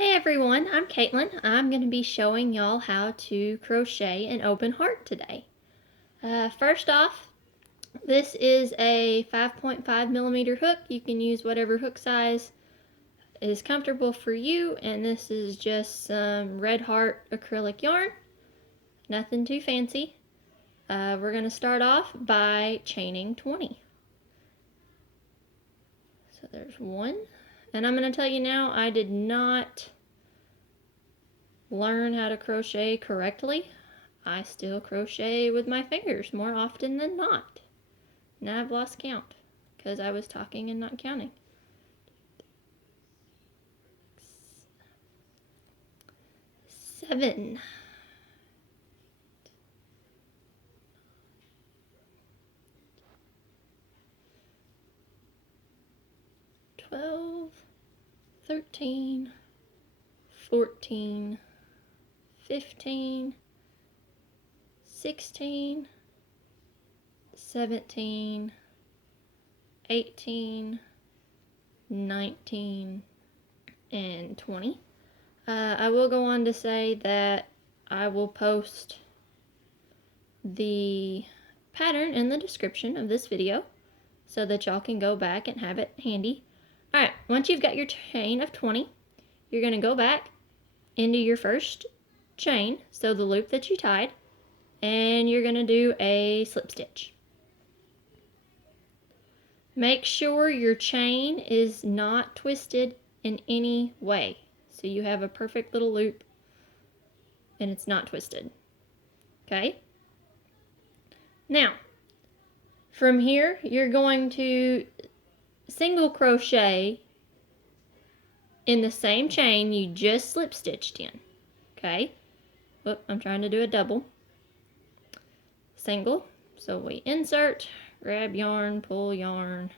Hey everyone, I'm Caitlin. I'm going to be showing y'all how to crochet an open heart today. First off, this is a 5.5 millimeter hook. You can use whatever hook size is comfortable for you, and this is just some Red Heart acrylic yarn. Nothing too fancy. We're going to start off by chaining 20. So there's one, and I'm going to tell you now, I did not learn how to crochet correctly. I still crochet with my fingers more often than not. Now I've lost count because I was talking and not counting. 7, 12, 13, 14, 15, 16, 17, 18, 19, and 20. I will go on to say that I will post the pattern in the description of this video so that y'all can go back and have it handy. Alright, once you've got your chain of 20, you're going to go back into your first chain, so the loop that you tied, and you're going to do a slip stitch. Make sure your chain is not twisted in any way, so you have a perfect little loop and it's not twisted. Okay? Now, from here, you're going to single crochet in the same chain you just slip stitched in. Okay? Oop, I'm trying to do a double. Single. So we insert, grab yarn, pull yarn.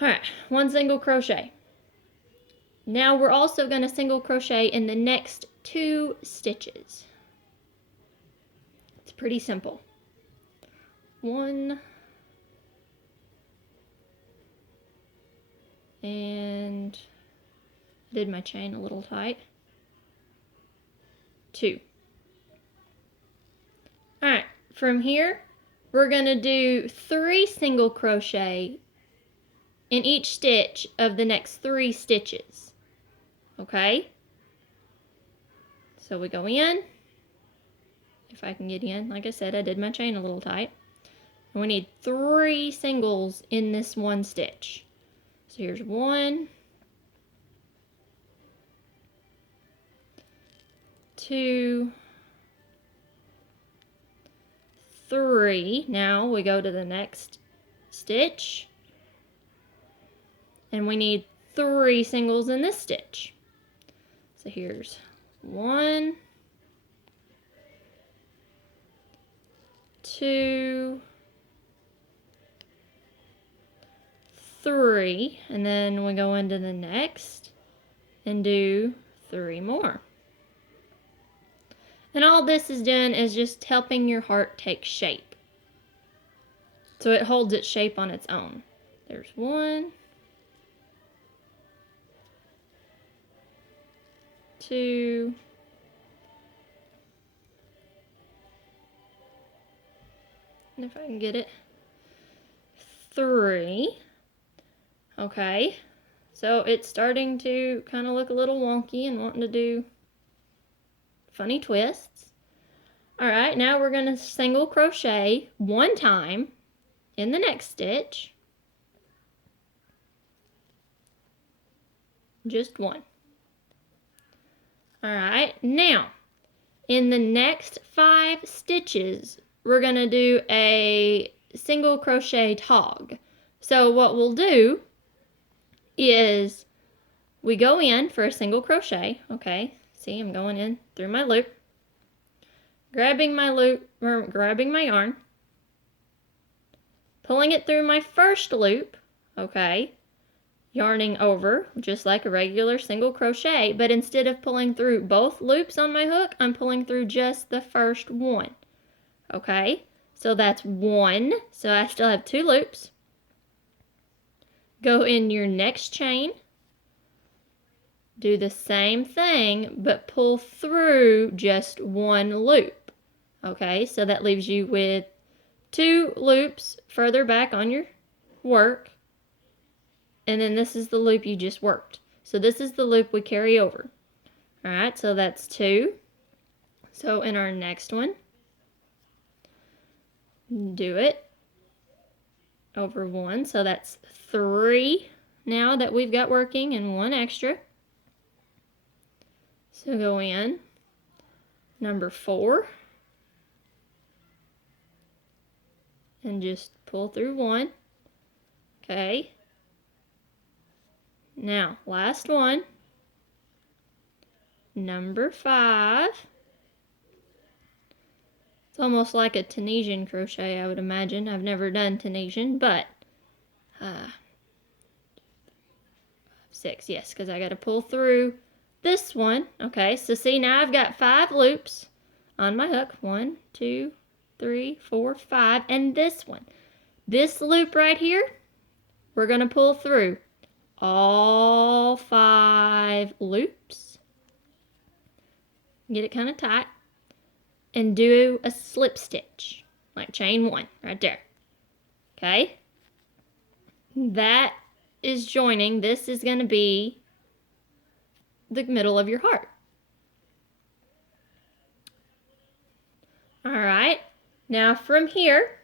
Alright, one single crochet. Now we're also going to single crochet in the next 2 stitches. It's pretty simple. 1, and I did my chain a little tight. 2. Alright, from here we're going to do 3 single crochet in each stitch of the next 3 stitches. Okay? So we go in. If I can get in, like I said, I did my chain a little tight. And we need 3 singles in this one stitch. So here's 1, 2, 3. Now we go to the next stitch, and we need 3 singles in this stitch. So here's 1, 2, 3, and then we go into the next and do 3 more. And all this is done is just helping your heart take shape. So it holds its shape on its own. There's 1, 2, and if I can get it, 3. Okay, so it's starting to kind of look a little wonky and wanting to do funny twists. Alright, now we're going to single crochet 1 time in the next stitch. Just 1. Alright, now in the next 5 stitches we're going to do a single crochet tog. So what we'll do is we go in for a single crochet. Okay, see, I'm going in through my loop, grabbing my loop, or grabbing my yarn, pulling it through my first loop. Okay, yarning over just like a regular single crochet, but instead of pulling through both loops on my hook, I'm pulling through just the first one. Okay, so that's 1, so I still have 2 loops. Go in your next chain, do the same thing, but pull through just one loop. Okay, so that leaves you with 2 loops further back on your work, and then this is the loop you just worked. So this is the loop we carry over. All right, so that's 2. So in our next one, do it over 1. So that's 3 now that we've got working and 1 extra. So go in number 4 and just pull through 1. Okay. Now, last one, number 5. It's almost like a Tunisian crochet, I would imagine. I've never done Tunisian, but 6, yes, because I got to pull through this one. Okay, so see, now I've got 5 loops on my hook. 1, 2, 3, 4, 5, and this one. This loop right here, we're going to pull through all 5 loops. Get it kind of tight. And do a slip stitch, like chain 1 right there. Okay? That is joining. This is going to be the middle of your heart. All right. Now from here,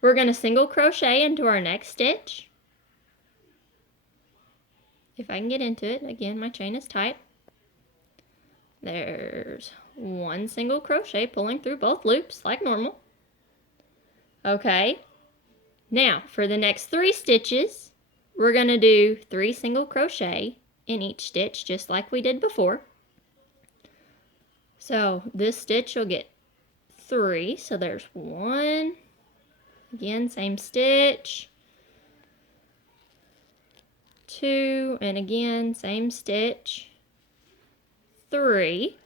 we're going to single crochet into our next stitch. If I can get into it, again, my chain is tight. There's 1 single crochet pulling through both loops like normal. Okay. Now, for the next 3 stitches, we're going to do 3 single crochet in each stitch, just like we did before. So this stitch will get 3. So there's 1. Again, same stitch. 2, and again, same stitch. 3.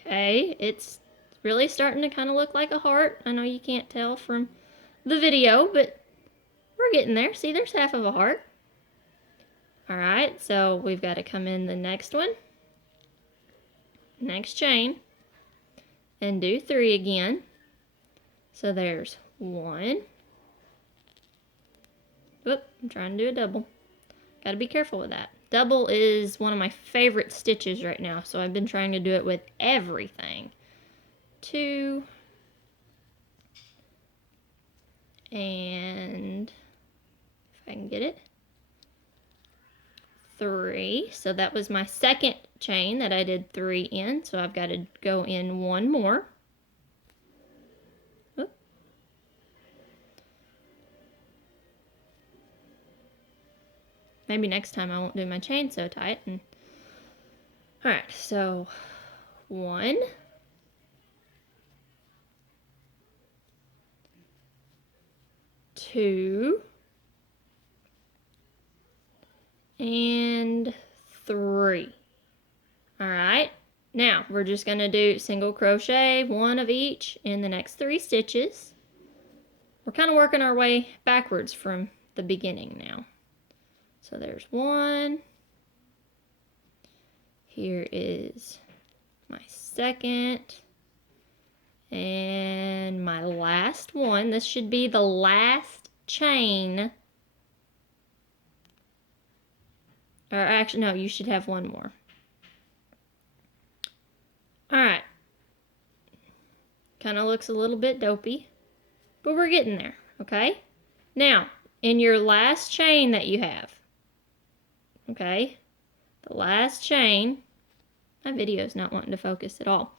Okay, it's really starting to kind of look like a heart. I know you can't tell from the video, but we're getting there. See, there's half of a heart. All right, so we've got to come in the next one, next chain, and do 3 again. So there's 1. Oop, I'm trying to do a double. Got to be careful with that. Double is one of my favorite stitches right now, so I've been trying to do it with everything. 2. And if I can get it, 3. So that was my second chain that I did 3 in, so I've got to go in 1 more. Oop. Maybe next time I won't do my chain so tight. All right, so 1, 2, and 3. All right, now we're just going to do single crochet 1 of each in the next 3 stitches. We're kind of working our way backwards from the beginning now. So there's 1. Here is my second. And my last one. This should be the last chain. Or actually, no, you should have 1 more. Alright. Kind of looks a little bit dopey, but we're getting there, okay? Now, in your last chain that you have, okay, the last chain, my video's not wanting to focus at all.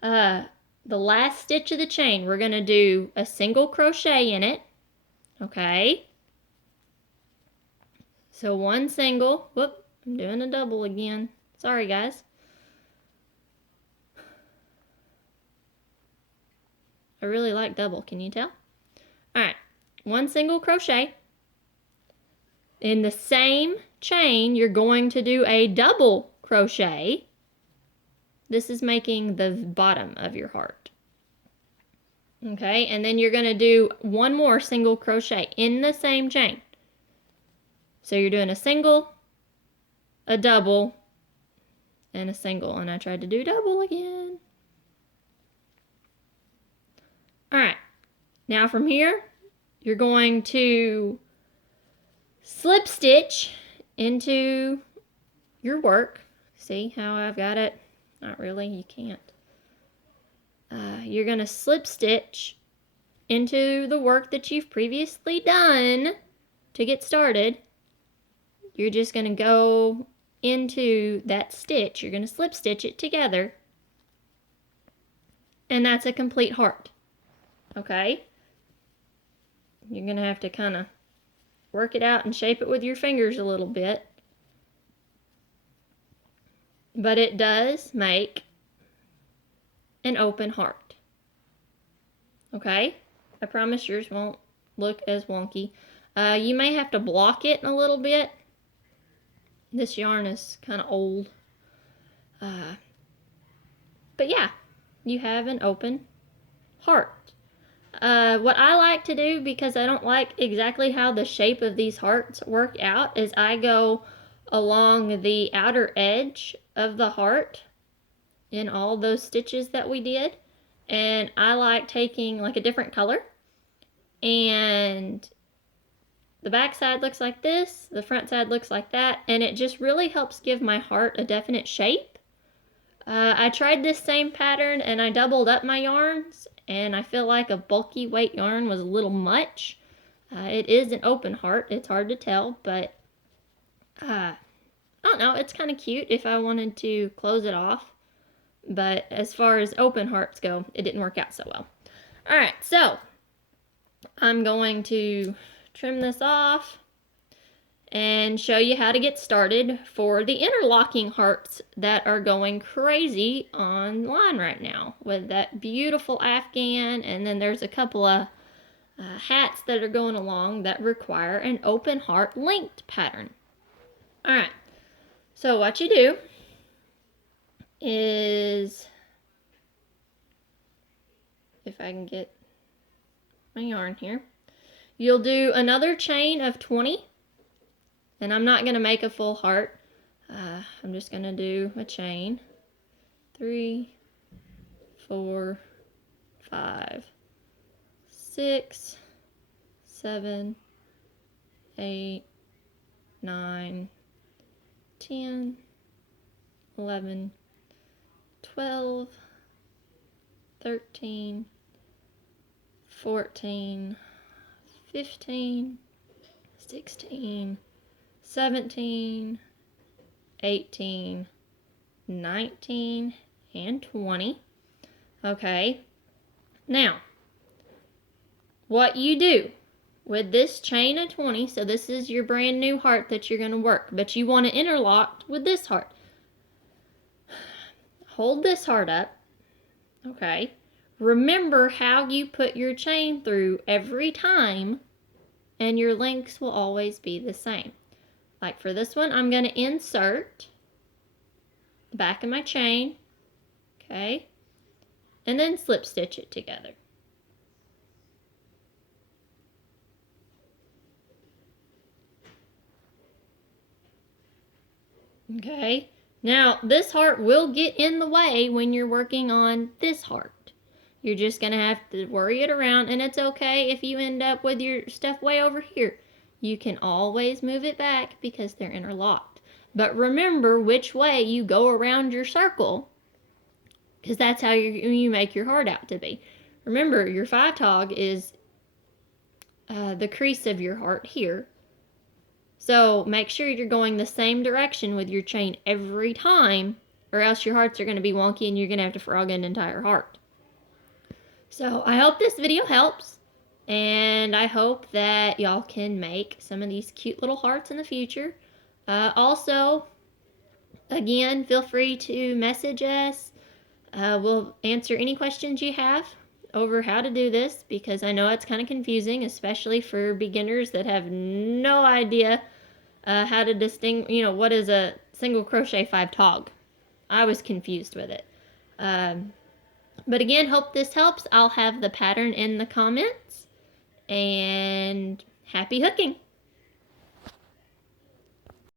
The last stitch of the chain, we're going to do a single crochet in it, okay? So 1 single, whoop, I'm doing a double again. Sorry, guys. I really like double, can you tell? All right, 1 single crochet. In the same chain, you're going to do a double crochet. This is making the bottom of your heart. Okay, and then you're going to do 1 more single crochet in the same chain. So you're doing a single, a double, and a single, and I tried to do double again. Alright, now from here, you're going to slip stitch into your work. See how I've got it? Not really, you can't. You're going to slip stitch into the work that you've previously done to get started. You're just going to go into that stitch. You're going to slip stitch it together. And that's a complete heart. Okay? You're going to have to kind of work it out and shape it with your fingers a little bit. But it does make an open heart. Okay? I promise yours won't look as wonky. You may have to block it a little bit. This yarn is kind of old. But yeah, you have an open heart. What I like to do, because I don't like exactly how the shape of these hearts work out, is I go along the outer edge of the heart in all those stitches that we did. And I like taking like a different color, and the back side looks like this, the front side looks like that, and it just really helps give my heart a definite shape. I tried this same pattern and I doubled up my yarns, and I feel like a bulky weight yarn was a little much. It is an open heart, it's hard to tell, but I don't know, it's kind of cute if I wanted to close it off. But as far as open hearts go, it didn't work out so well. Alright, so I'm going to trim this off and show you how to get started for the interlocking hearts that are going crazy online right now with that beautiful Afghan, and then there's a couple of hats that are going along that require an open heart linked pattern. Alright, so what you do is, if I can get my yarn here, you'll do another chain of 20, and I'm not going to make a full heart. I'm just going to do a chain. 3, 4, 5, 6, 7, 8, 9, 10, 11, 12, 13, 14, 15, 16, 17, 18, 19, and 20. Okay, now what you do with this chain of 20, so this is your brand new heart that you're going to work, but you want to interlock with this heart. Hold this heart up, okay? Remember how you put your chain through every time, and your lengths will always be the same. Like for this one, I'm going to insert the back of my chain, okay? And then slip stitch it together. Okay? Now, this heart will get in the way when you're working on this heart. You're just going to have to worry it around, and it's okay if you end up with your stuff way over here. You can always move it back because they're interlocked. But remember which way you go around your circle, because that's how you make your heart out to be. Remember, your 5-tog is the crease of your heart here. So make sure you're going the same direction with your chain every time, or else your hearts are going to be wonky and you're going to have to frog an entire heart. So I hope this video helps, and I hope that y'all can make some of these cute little hearts in the future. Also, again, feel free to message us. We'll answer any questions you have over how to do this, because I know it's kind of confusing, especially for beginners that have no idea how to distinguish, what is a single crochet 5-tog. I was confused with it. But again, hope this helps. I'll have the pattern in the comments, and happy hooking!